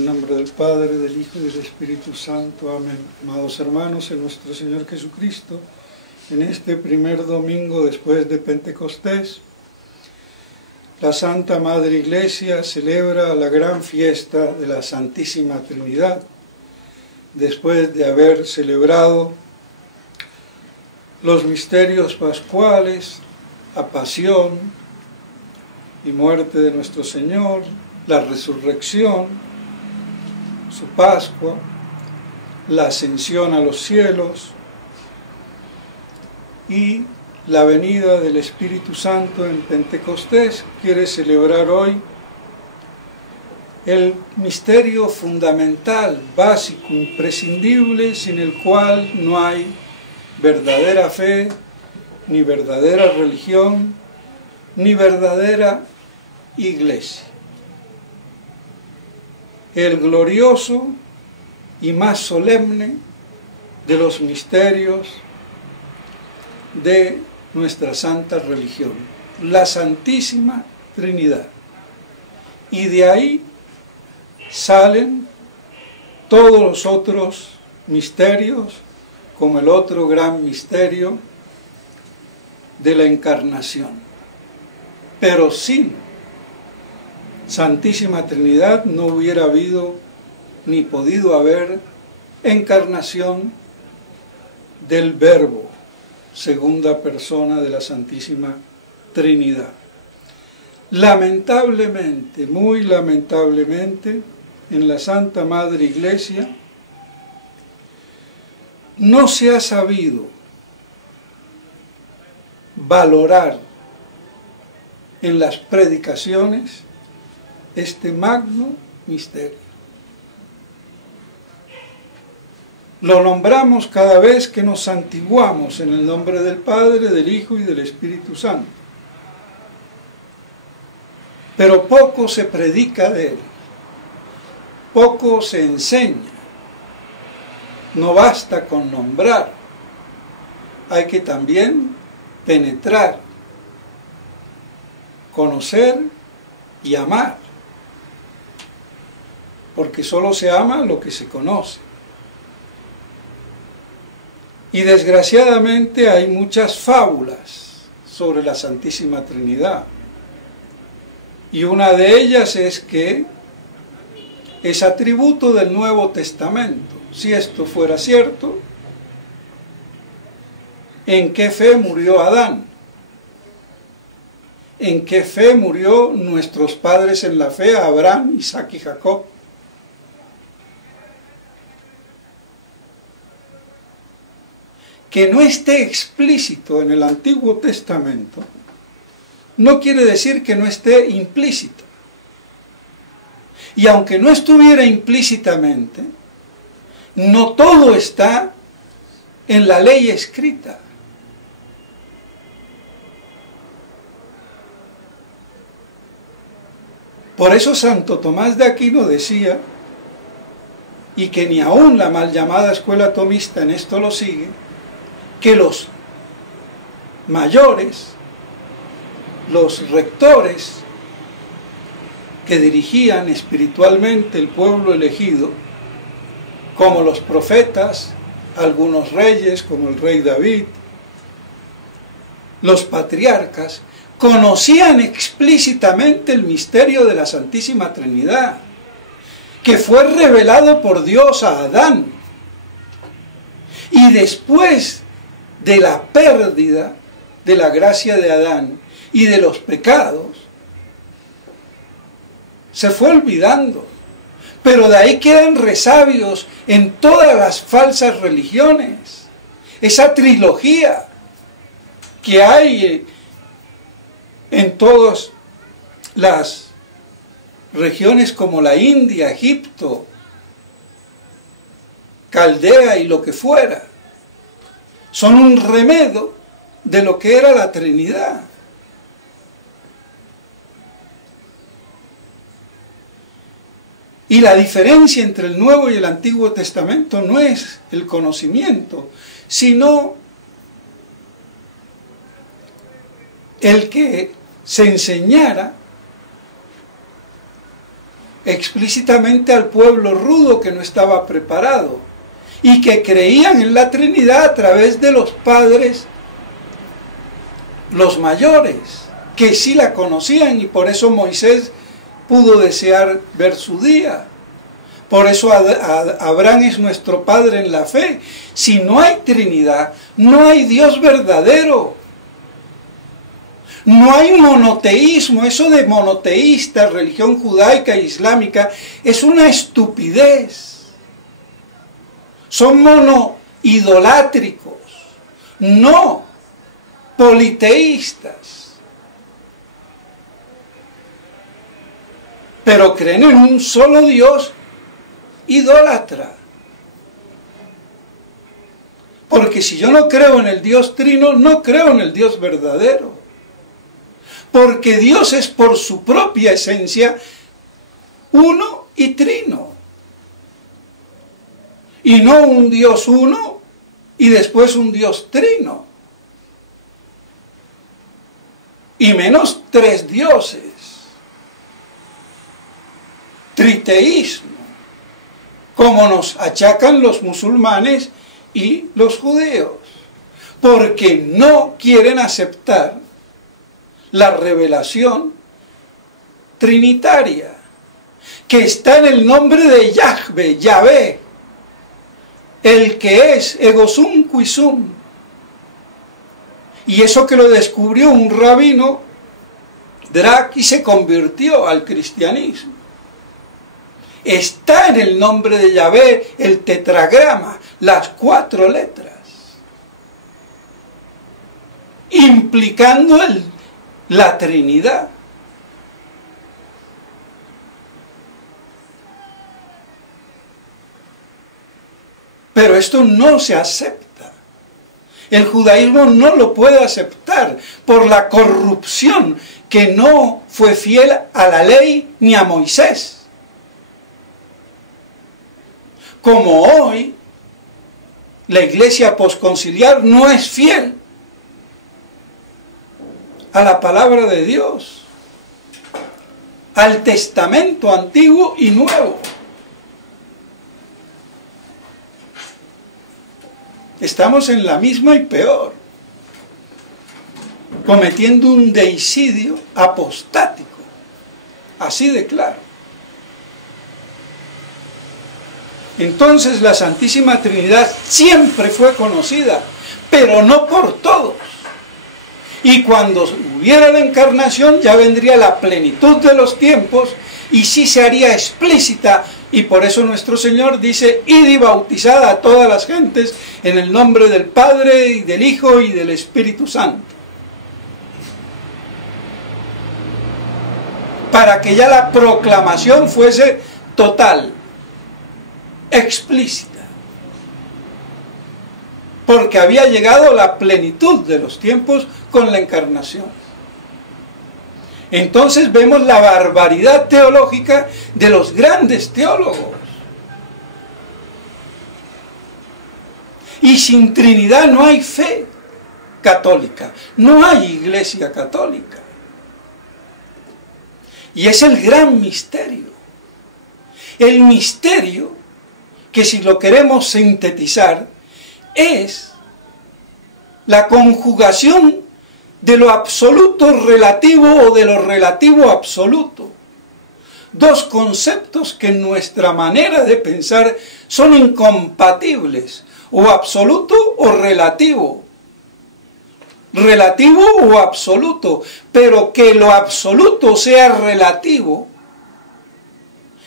En nombre del Padre, del Hijo y del Espíritu Santo. Amén. Amados hermanos, en nuestro Señor Jesucristo, en este primer domingo después de Pentecostés, la Santa Madre Iglesia celebra la gran fiesta de la Santísima Trinidad, después de haber celebrado los misterios pascuales, la pasión y muerte de nuestro Señor, la resurrección, su Pascua, la ascensión a los cielos y la venida del Espíritu Santo en Pentecostés. Quiere celebrar hoy el misterio fundamental, básico, imprescindible, sin el cual no hay verdadera fe, ni verdadera religión, ni verdadera iglesia. El glorioso y más solemne de los misterios de nuestra santa religión, la Santísima Trinidad. Y de ahí salen todos los otros misterios, como el otro gran misterio de la encarnación. Pero sin Santísima Trinidad no hubiera habido ni podido haber encarnación del Verbo, segunda persona de la Santísima Trinidad. Lamentablemente, muy lamentablemente, en la Santa Madre Iglesia no se ha sabido valorar en las predicaciones este magno misterio. Lo nombramos cada vez que nos santiguamos en el nombre del Padre, del Hijo y del Espíritu Santo. Pero poco se predica de él, poco se enseña. No basta con nombrar, hay que también penetrar, conocer y amar. Porque solo se ama lo que se conoce. Y desgraciadamente hay muchas fábulas sobre la Santísima Trinidad. Y una de ellas es que es atributo del Nuevo Testamento. Si esto fuera cierto, ¿en qué fe murió Adán? ¿En qué fe murió nuestros padres en la fe, Abraham, Isaac y Jacob? Que no esté explícito en el Antiguo Testamento no quiere decir que no esté implícito. Y aunque no estuviera implícitamente, no todo está en la ley escrita. Por eso Santo Tomás de Aquino decía, y que ni aún la mal llamada escuela tomista en esto lo sigue, que los mayores, los rectores que dirigían espiritualmente el pueblo elegido, como los profetas, algunos reyes como el rey David, los patriarcas, conocían explícitamente el misterio de la Santísima Trinidad, que fue revelado por Dios a Adán. Y después de la pérdida de la gracia de Adán y de los pecados, se fue olvidando. Pero de ahí quedan resabios en todas las falsas religiones. Esa trilogía que hay en todas las regiones como la India, Egipto, Caldea y lo que fuera, son un remedo de lo que era la Trinidad. Y la diferencia entre el Nuevo y el Antiguo Testamento no es el conocimiento, sino el que se enseñara explícitamente al pueblo rudo que no estaba preparado y que creían en la Trinidad a través de los padres, los mayores, que sí la conocían, y por eso Moisés pudo desear ver su día. Por eso Abraham es nuestro padre en la fe. Si no hay Trinidad, no hay Dios verdadero. No hay monoteísmo. Eso de monoteísta, religión judaica e islámica, es una estupidez. Son monoidolátricos, no politeístas. Pero creen en un solo Dios idólatra. Porque si yo no creo en el Dios trino, no creo en el Dios verdadero. Porque Dios es por su propia esencia uno y trino. Y no un Dios uno y después un Dios trino. Y menos tres dioses. Triteísmo, como nos achacan los musulmanes y los judíos, porque no quieren aceptar la revelación trinitaria, que está en el nombre de Yahvé, Yahvé, el que es ego sum qui sum. Y eso que lo descubrió un rabino, Drak, y se convirtió al cristianismo. Está en el nombre de Yahvé el tetragrama, las 4 letras, implicando la Trinidad. Pero esto no se acepta. El judaísmo no lo puede aceptar por la corrupción, que no fue fiel a la ley ni a Moisés. Como hoy la iglesia posconciliar no es fiel a la palabra de Dios, al testamento antiguo y nuevo. Estamos en la misma y peor, cometiendo un deicidio apostático, así de claro. Entonces la Santísima Trinidad siempre fue conocida, pero no por todos. Y cuando hubiera la encarnación ya vendría la plenitud de los tiempos y sí se haría explícita. Y por eso nuestro Señor dice: id y bautizad a todas las gentes en el nombre del Padre y del Hijo y del Espíritu Santo. Para que ya la proclamación fuese total, explícita, porque había llegado la plenitud de los tiempos con la encarnación. Entonces vemos la barbaridad teológica de los grandes teólogos. Y sin Trinidad no hay fe católica, no hay iglesia católica. Y es el gran misterio. El misterio que, si lo queremos sintetizar, es la conjugación de lo absoluto relativo o de lo relativo absoluto. Dos conceptos que en nuestra manera de pensar son incompatibles, o absoluto o relativo. Relativo o absoluto, pero que lo absoluto sea relativo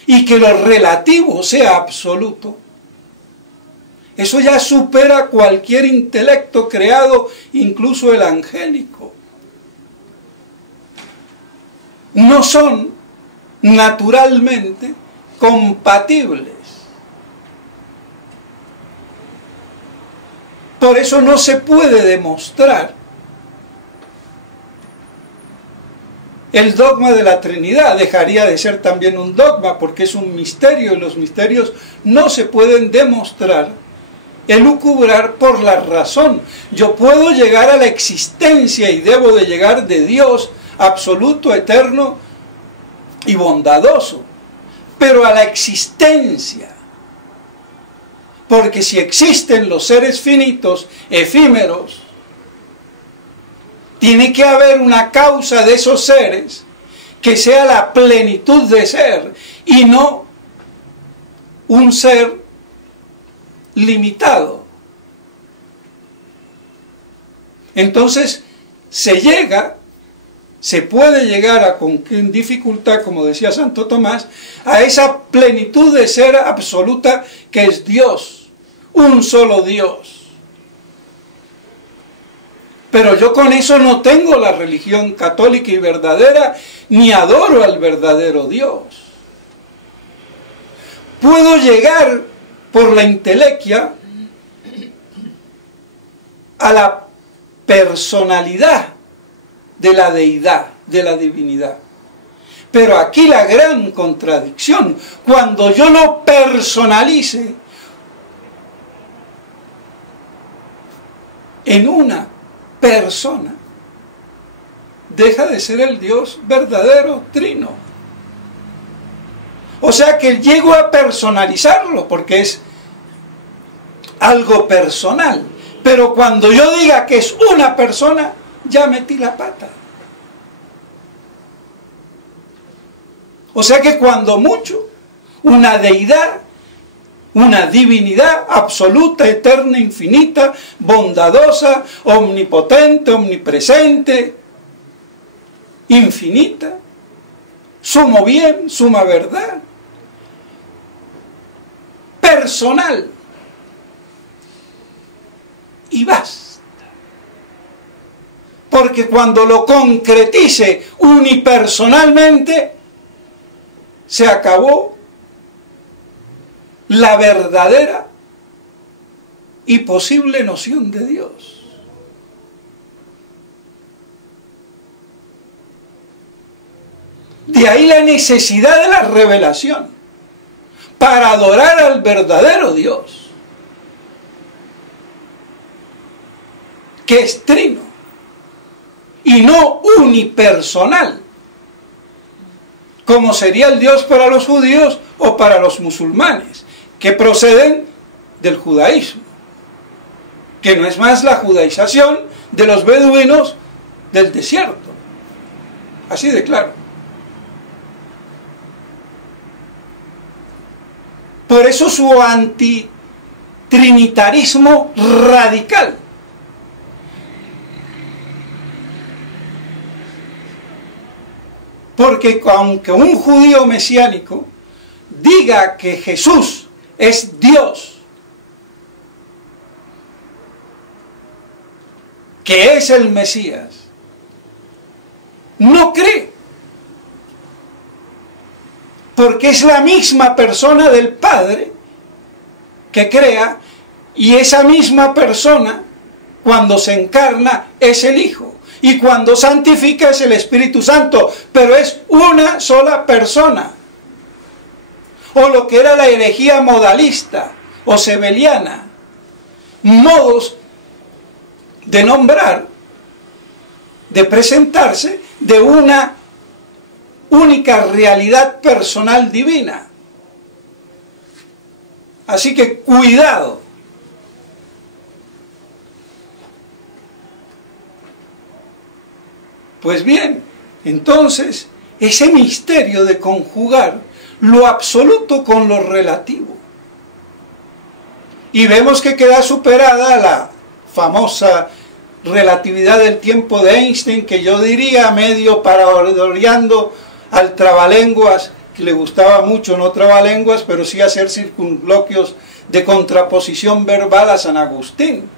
y que lo relativo sea absoluto, eso ya supera cualquier intelecto creado, incluso el angélico. No son naturalmente compatibles. Por eso no se puede demostrar el dogma de la Trinidad. Dejaría de ser también un dogma, porque es un misterio, y los misterios no se pueden demostrar, elucubrar por la razón. Yo puedo llegar a la existencia y debo de llegar de Dios absoluto, eterno y bondadoso, pero a la existencia. Porque si existen los seres finitos, efímeros, tiene que haber una causa de esos seres que sea la plenitud de ser y no un ser limitado. Entonces se puede llegar con dificultad, como decía Santo Tomás, a esa plenitud de ser absoluta que es Dios, un solo Dios. Pero yo con eso no tengo la religión católica y verdadera, ni adoro al verdadero Dios. Puedo llegar por la intelequia a la personalidad de la deidad, de la divinidad. Pero aquí la gran contradicción, cuando yo lo personalice en una persona, deja de ser el Dios verdadero, trino. O sea que llego a personalizarlo porque es algo personal. Pero cuando yo diga que es una persona, ya metí la pata. O sea que cuando mucho, una deidad, una divinidad absoluta, eterna, infinita, bondadosa, omnipotente, omnipresente, infinita, sumo bien, suma verdad, personal, y basta. Porque cuando lo concretice unipersonalmente, se acabó la verdadera y posible noción de Dios. De ahí la necesidad de la revelación para adorar al verdadero Dios, que es trino y no unipersonal, como sería el Dios para los judíos o para los musulmanes, que proceden del judaísmo, que no es más la judaización de los beduinos del desierto. Así de claro. Por eso su antitrinitarismo radical. Porque aunque un judío mesiánico diga que Jesús es Dios, que es el Mesías, no cree, porque es la misma persona del Padre que crea, y esa misma persona, cuando se encarna, es el Hijo. Y cuando santifica es el Espíritu Santo, pero es una sola persona. O lo que era la herejía modalista o sebeliana, modos de nombrar, de presentarse de una única realidad personal divina. Así que cuidado. Pues bien, entonces, ese misterio de conjugar lo absoluto con lo relativo. Y vemos que queda superada la famosa relatividad del tiempo de Einstein, que yo diría medio parodiando al trabalenguas, que le gustaba mucho, no trabalenguas, pero sí hacer circunloquios de contraposición verbal a San Agustín.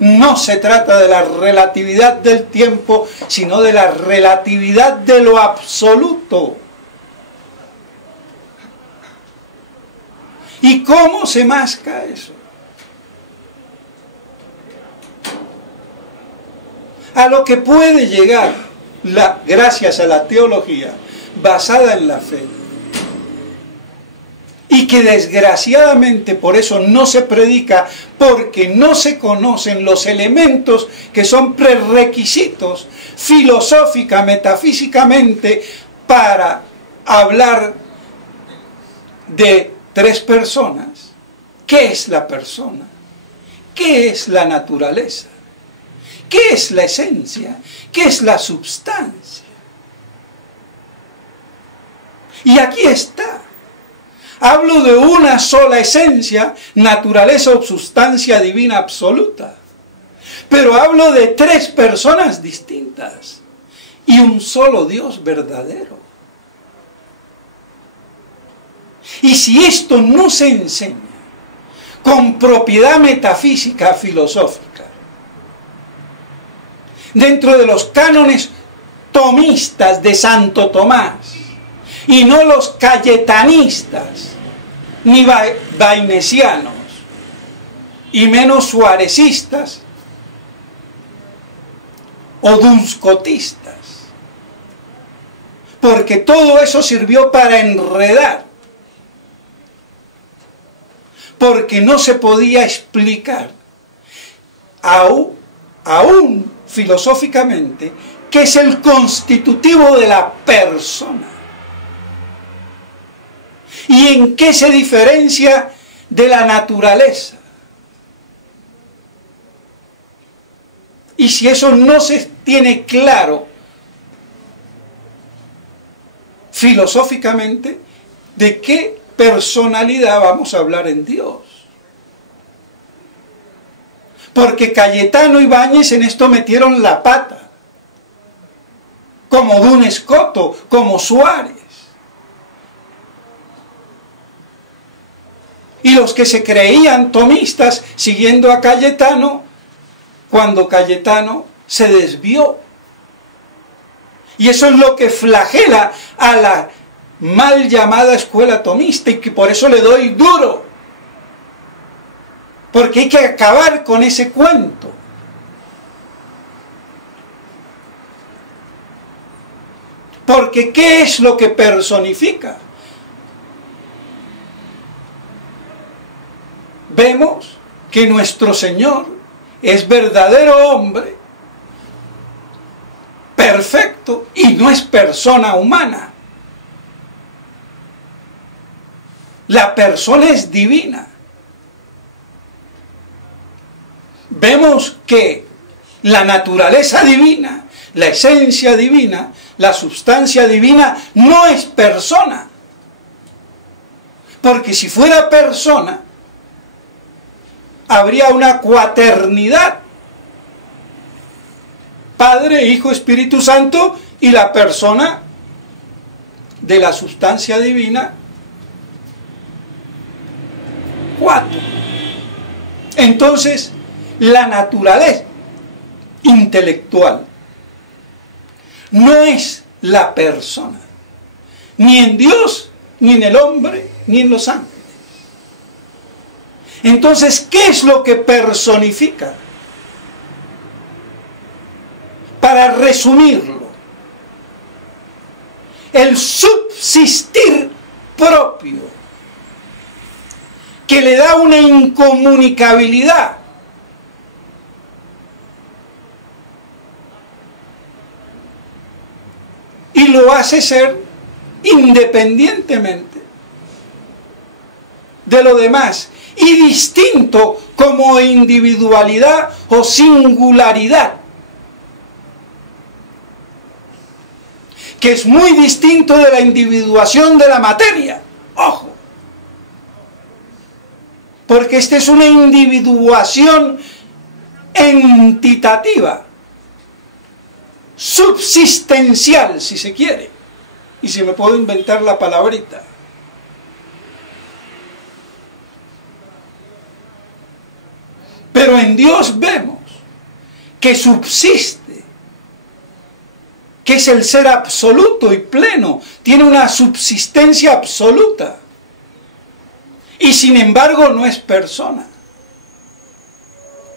No se trata de la relatividad del tiempo, sino de la relatividad de lo absoluto. ¿Y cómo se masca eso? A lo que puede llegar gracias a la teología basada en la fe. Y que desgraciadamente por eso no se predica, porque no se conocen los elementos que son prerequisitos filosófica, metafísicamente, para hablar de tres personas, ¿qué es la persona? ¿Qué es la naturaleza? ¿Qué es la esencia? ¿Qué es la substancia? Y aquí está. Hablo de una sola esencia, naturaleza o sustancia divina absoluta. Pero hablo de tres personas distintas y un solo Dios verdadero. Y si esto no se enseña con propiedad metafísica filosófica, dentro de los cánones tomistas de Santo Tomás, y no los cayetanistas, ni vainesianos, y menos suarecistas o dunscotistas, porque todo eso sirvió para enredar, porque no se podía explicar aún filosóficamente qué es el constitutivo de la persona y en qué se diferencia de la naturaleza. Y si eso no se tiene claro filosóficamente, ¿de qué personalidad vamos a hablar en Dios? Porque Cayetano y Ibáñez en esto metieron la pata, como Duns Scoto, como Suárez. Y los que se creían tomistas siguiendo a Cayetano, cuando Cayetano se desvió. Y eso es lo que flagela a la mal llamada escuela tomista, y que por eso le doy duro. Porque hay que acabar con ese cuento. Porque ¿qué es lo que personifica? Vemos que nuestro Señor es verdadero hombre, perfecto, y no es persona humana. La persona es divina. Vemos que la naturaleza divina, la esencia divina, la substancia divina no es persona. Porque si fuera persona, habría una cuaternidad. Padre, Hijo, Espíritu Santo, y la persona de la sustancia divina, 4. Entonces, la naturaleza intelectual no es la persona, ni en Dios, ni en el hombre, ni en los ángeles. Entonces, ¿qué es lo que personifica? Para resumirlo, el subsistir propio, que le da una incomunicabilidad. Y lo hace ser independientemente de lo demás, y distinto como individualidad o singularidad, que es muy distinto de la individuación de la materia. Ojo, porque esta es una individuación entitativa, subsistencial, si se quiere, y si me puedo inventar la palabrita. Pero en Dios vemos que subsiste, que es el ser absoluto y pleno, tiene una subsistencia absoluta, y sin embargo no es persona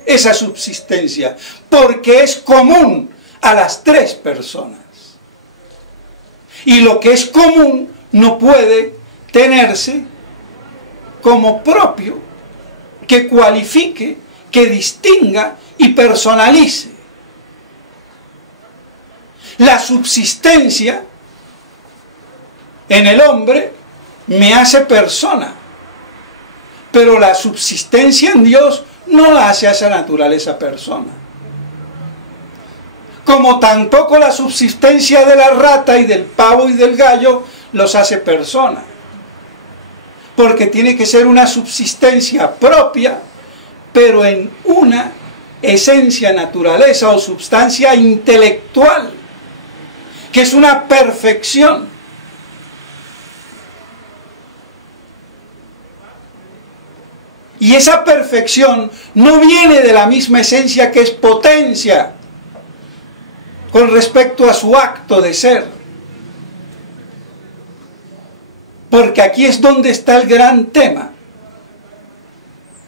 esa subsistencia, porque es común a las tres personas, y lo que es común no puede tenerse como propio, que cualifique, que distinga y personalice. La subsistencia en el hombre me hace persona, pero la subsistencia en Dios no la hace a esa naturaleza persona. Como tampoco la subsistencia de la rata y del pavo y del gallo los hace persona. Porque tiene que ser una subsistencia propia, pero en una esencia, naturaleza o substancia intelectual, que es una perfección. Y esa perfección no viene de la misma esencia que es potencia con respecto a su acto de ser. Porque aquí es donde está el gran tema,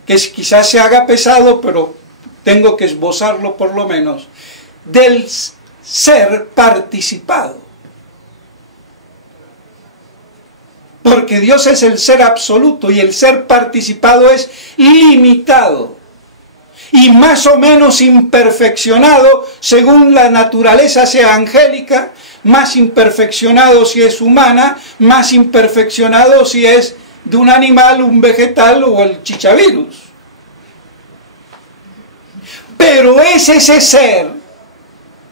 que quizás se haga pesado, pero tengo que esbozarlo por lo menos, del ser participado. Porque Dios es el ser absoluto y el ser participado es limitado y más o menos imperfeccionado según la naturaleza sea angélica, más imperfeccionado si es humana, más imperfeccionado si es de un animal, un vegetal o el chichavirus. Pero es ese ser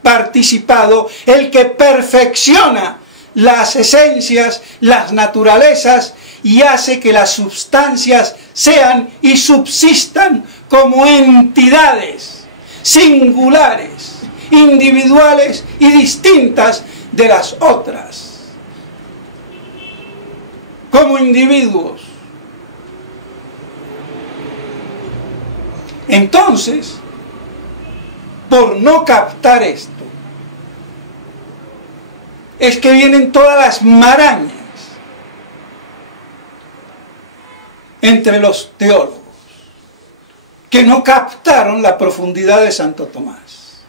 participado el que perfecciona las esencias, las naturalezas y hace que las sustancias sean y subsistan como entidades singulares, individuales y distintas de las otras, como individuos. Entonces, por no captar esto, es que vienen todas las marañas entre los teólogos, que no captaron la profundidad de Santo Tomás.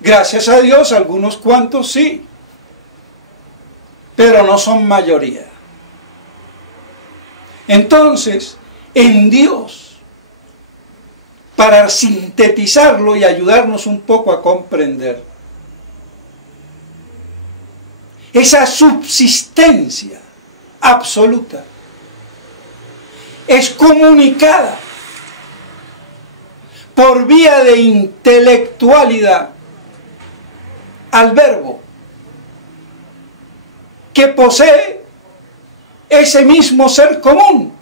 Gracias a Dios, algunos cuantos sí, pero no son mayoría. Entonces, en Dios, para sintetizarlo y ayudarnos un poco a comprender, esa subsistencia absoluta es comunicada por vía de intelectualidad al Verbo, que posee ese mismo ser común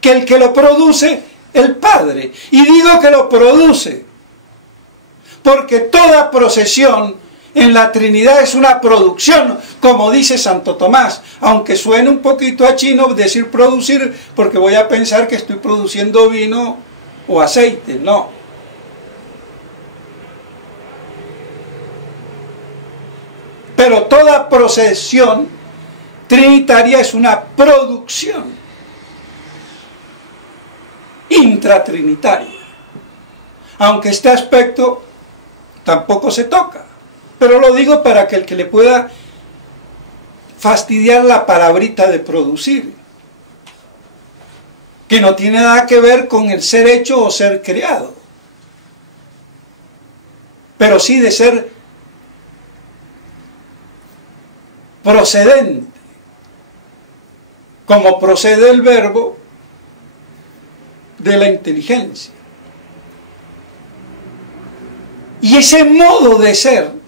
que el que lo produce el Padre. Y digo que lo produce porque toda procesión en la Trinidad es una producción, como dice Santo Tomás, aunque suene un poquito a chino decir producir, porque voy a pensar que estoy produciendo vino o aceite, no. Pero toda procesión trinitaria es una producción intratrinitaria, aunque este aspecto tampoco se toca. Pero lo digo para que el que le pueda fastidiar la palabrita de producir, que no tiene nada que ver con el ser hecho o ser creado, pero sí de ser procedente, como procede el verbo de la inteligencia. Y ese modo de ser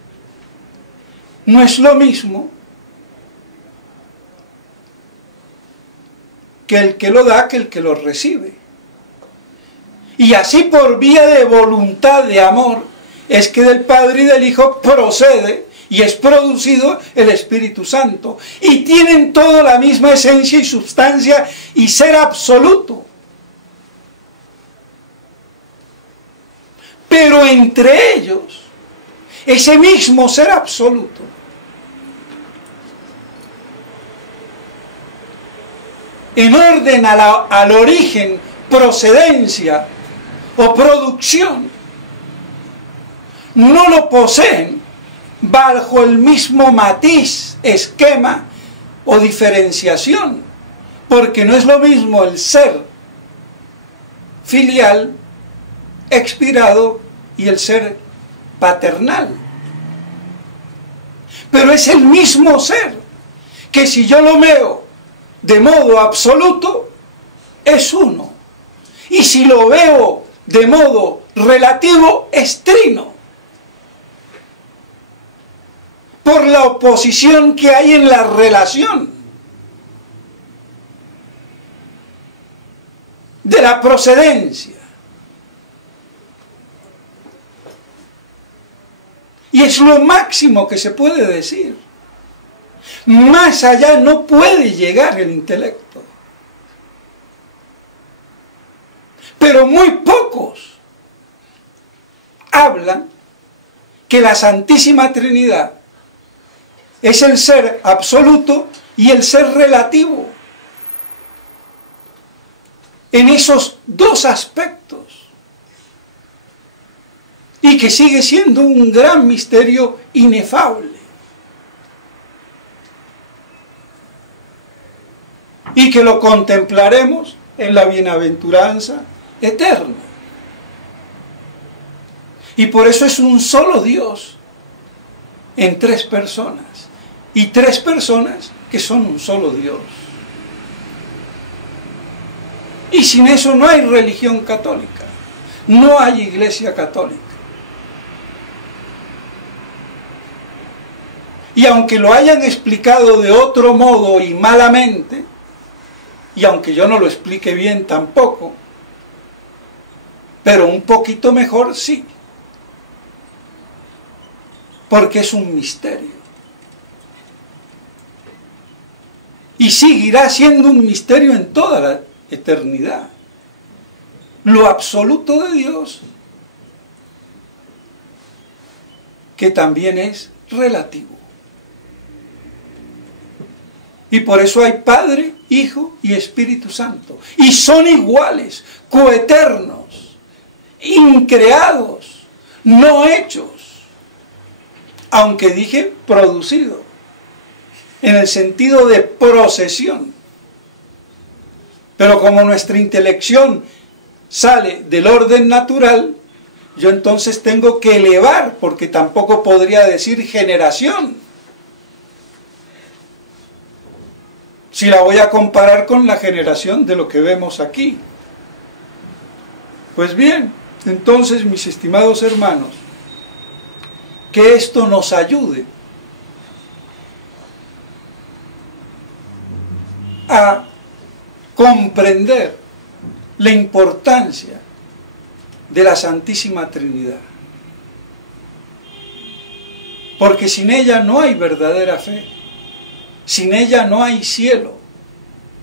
no es lo mismo que el que lo da que el que lo recibe. Y así por vía de voluntad de amor es que del Padre y del Hijo procede y es producido el Espíritu Santo. Y tienen toda la misma esencia y sustancia y ser absoluto. Pero entre ellos, ese mismo ser absoluto en orden al origen, procedencia o producción, no lo poseen bajo el mismo matiz, esquema o diferenciación, porque no es lo mismo el ser filial, expirado, y el ser paternal. Pero es el mismo ser, que si yo lo veo de modo absoluto, es uno. Y si lo veo de modo relativo, es trino. Por la oposición que hay en la relación de la procedencia. Y es lo máximo que se puede decir. Más allá no puede llegar el intelecto. Pero muy pocos hablan que la Santísima Trinidad es el ser absoluto y el ser relativo. En esos dos aspectos. Y que sigue siendo un gran misterio inefable. Y que lo contemplaremos en la bienaventuranza eterna. Y por eso es un solo Dios en tres personas. Y tres personas que son un solo Dios. Y sin eso no hay religión católica. No hay iglesia católica. Y aunque lo hayan explicado de otro modo y malamente, y aunque yo no lo explique bien tampoco, pero un poquito mejor sí, porque es un misterio. Y seguirá siendo un misterio en toda la eternidad. Lo absoluto de Dios, que también es relativo. Y por eso hay Padre, Hijo y Espíritu Santo. Y son iguales, coeternos, increados, no hechos. Aunque dije producido, en el sentido de procesión. Pero como nuestra intelección sale del orden natural, yo entonces tengo que elevar, porque tampoco podría decir generación. Si la voy a comparar con la generación de lo que vemos aquí. Pues bien, entonces, mis estimados hermanos, que esto nos ayude a comprender la importancia de la Santísima Trinidad. Porque sin ella no hay verdadera fe. Sin ella no hay cielo,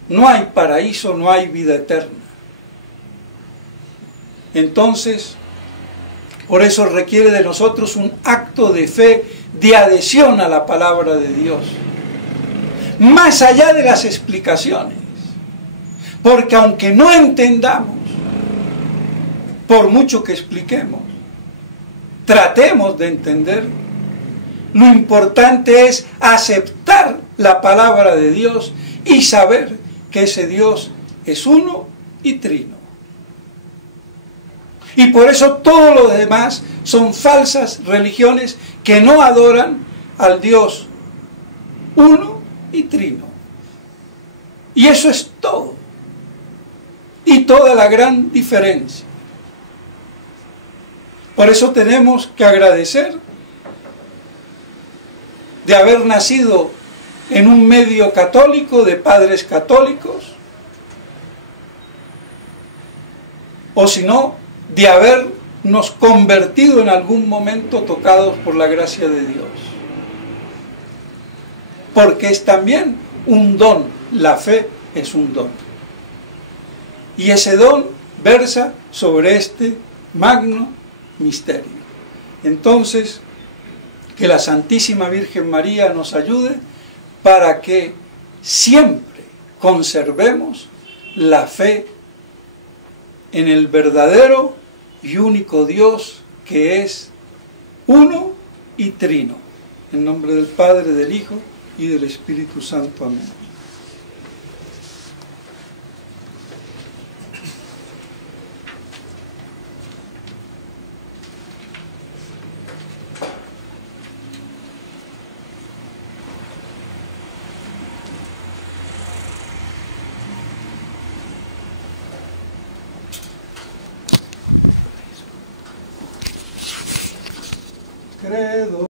no hay paraíso, no hay vida eterna. Entonces, por eso requiere de nosotros un acto de fe, de adhesión a la palabra de Dios. Más allá de las explicaciones. Porque aunque no entendamos, por mucho que expliquemos, tratemos de entender, lo importante es aceptar la palabra de Dios y saber que ese Dios es uno y trino. Y por eso todo lo demás son falsas religiones que no adoran al Dios uno y trino. Y eso es todo. Y toda la gran diferencia. Por eso tenemos que agradecer de haber nacido en un medio católico, de padres católicos, o si no, de habernos convertido en algún momento tocados por la gracia de Dios. Porque es también un don, la fe es un don. Y ese don versa sobre este magno misterio. Entonces, que la Santísima Virgen María nos ayude para que siempre conservemos la fe en el verdadero y único Dios que es uno y trino. En nombre del Padre, del Hijo y del Espíritu Santo. Amén. credo.